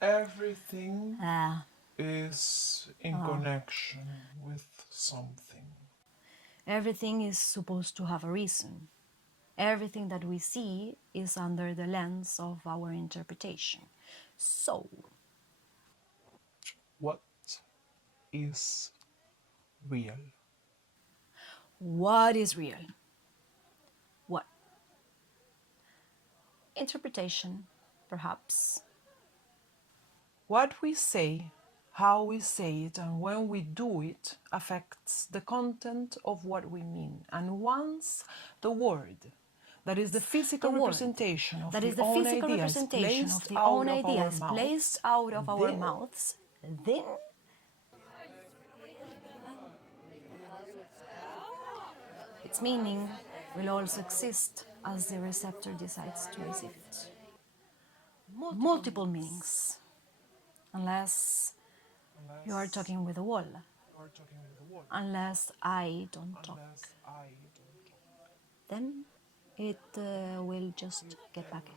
Everything is in connection with something. Everything is supposed to have a reason. Everything that we see is under the lens of our interpretation. So, What is real? what is real? What? Interpretation, perhaps. What we say, how we say it, and when we do it affects the content of what we mean. And once the word, that is the physical representation of the own ideas placed out of our mouths, then its meaning will also exist as the receptor decides to receive it. Multiple meanings, unless you are talking with a wall, unless I don't talk. Then it will just get back again.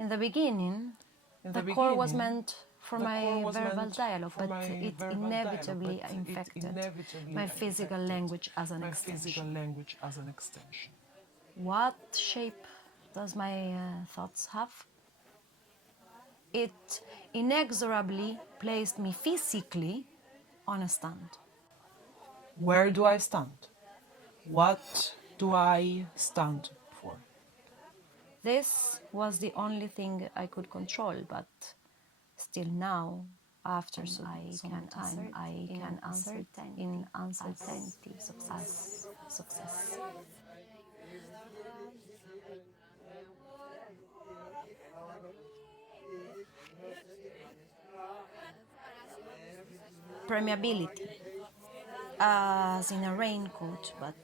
In the beginning, the core was meant for my verbal dialogue, but it inevitably infected my physical language as an extension. What shape does my thoughts have? It inexorably placed me physically on a stand. Where do I stand? What do I stand for? This was the only thing I could control, but still now, after some time, I can answer in uncertainty as success. Permeability, as in a raincoat, but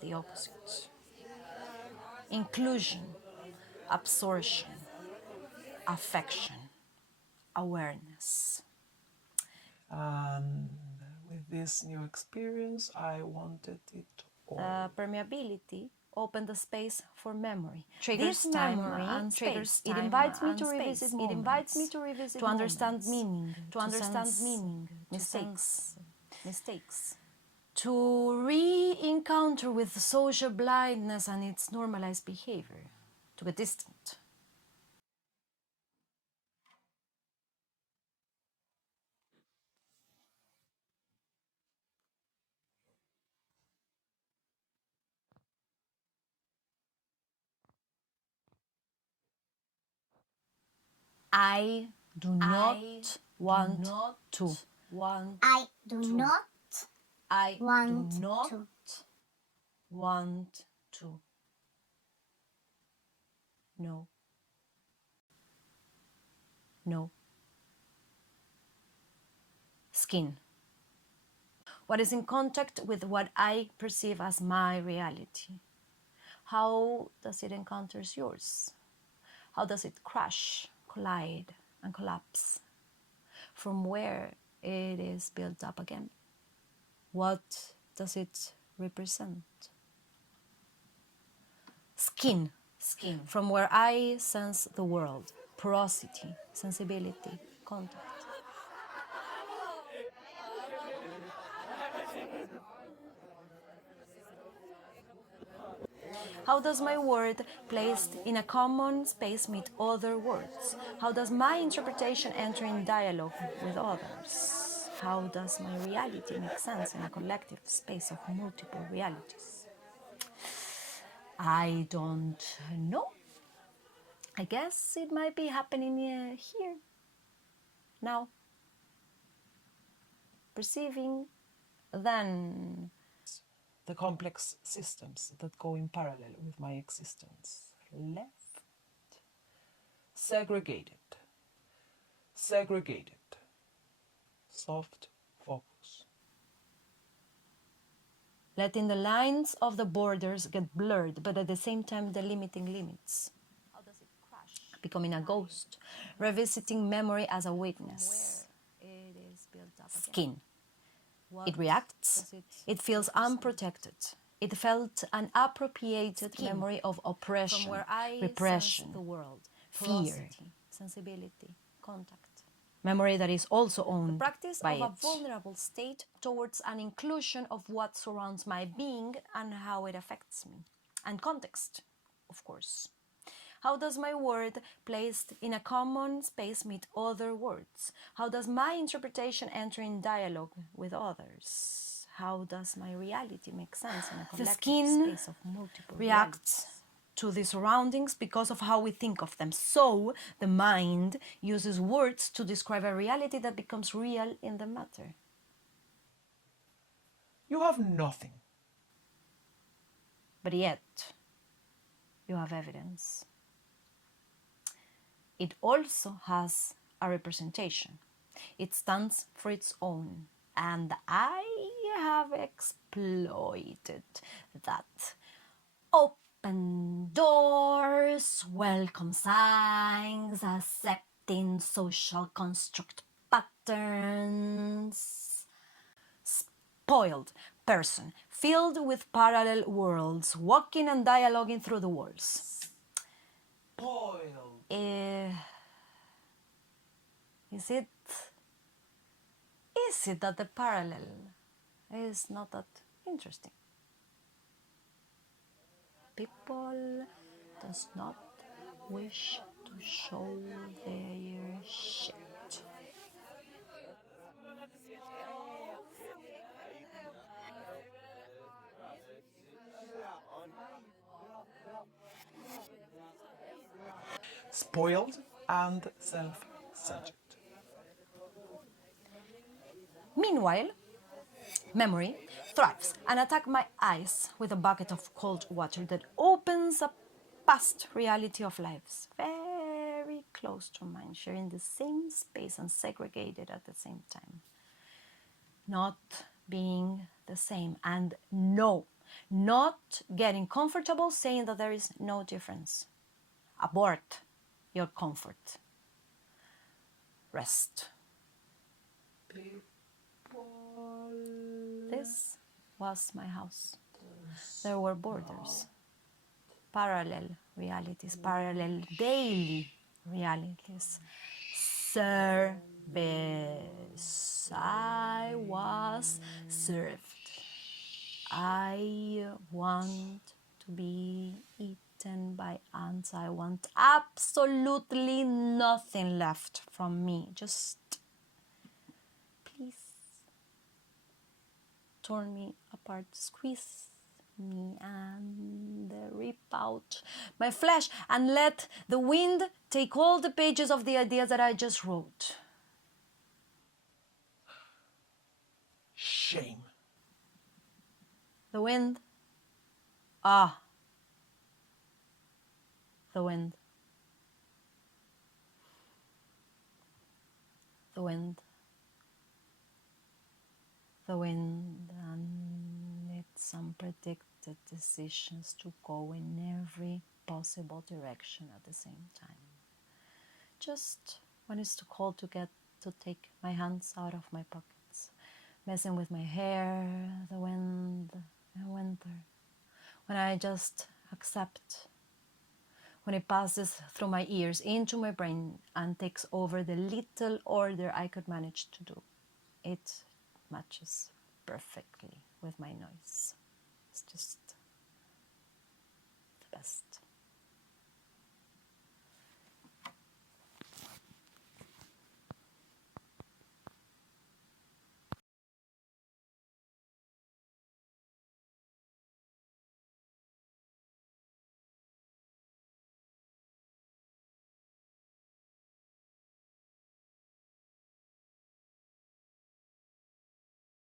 the opposite. Inclusion, absorption, affection, awareness. And with this new experience, I wanted it all. Permeability opened the space for memory. Triggers time and space. It invites me to revisit moments. It invites me to revisit to understand meaning. To understand meaning. Mistakes. To re-encounter with social blindness and its normalized behavior. To get distant. I do not want to. I do not want to. No. No. Skin. What is in contact with what I perceive as my reality? How does it encounter yours? How does it crash, collide, and collapse? From where it is built up again? What does it represent? Skin. From where I sense the world. Porosity, sensibility, contact. How does my word placed in a common space meet other words? How does my interpretation enter in dialogue with others? How does my reality make sense in a collective space of multiple realities? I don't know. I guess it might be happening here, now. Perceiving, then the complex systems that go in parallel with my existence. Left, segregated, soft focus. letting the lines of the borders get blurred, but at the same time delimiting limits. How does it crash? Becoming a ghost, revisiting memory as a witness. It is built up again. Skin. It reacts. It feels unprotected. It felt an appropriated memory of oppression, repression, the world, fear, sensibility, contact. Memory that is also owned by it. The practice of a vulnerable state towards an inclusion of what surrounds my being and how it affects me. And context, of course. How does my word placed in a common space meet other words? How does my interpretation enter in dialogue with others? How does my reality make sense in a collective space of multiple reacts to the surroundings because of how we think of them. So the mind uses words to describe a reality that becomes real in the matter. You have nothing. But yet, you have evidence. It also has a representation. It stands for its own. And I have exploited that. Open doors, welcome signs, accepting social construct patterns. Spoiled person, filled with parallel worlds, walking and dialoguing through the walls. Spoiled. Is it that the parallel is not that interesting? People does not wish to show their shit. Spoiled and self-centered. Meanwhile, memory thrives and attacks my eyes with a bucket of cold water that opens a past reality of lives very close to mine, sharing the same space and segregated at the same time. Not being the same, and no, not getting comfortable saying that there is no difference. Abort your comfort. Rest. This was my house. There were borders, parallel realities, parallel daily realities. Service. I was served. I want to be eaten by ants. I want absolutely nothing left from me. Just please torn me apart, squeeze me and rip out my flesh and let the wind take all the pages of the ideas that I just wrote. Shame. The wind. The wind. The wind. The wind and its unpredicted decisions to go in every possible direction at the same time. Just when it's too cold to take my hands out of my pockets, messing with my hair, the wind, and winter. When I just accept, when it passes through my ears into my brain and takes over the little order I could manage to do. It matches perfectly with my noise. It's just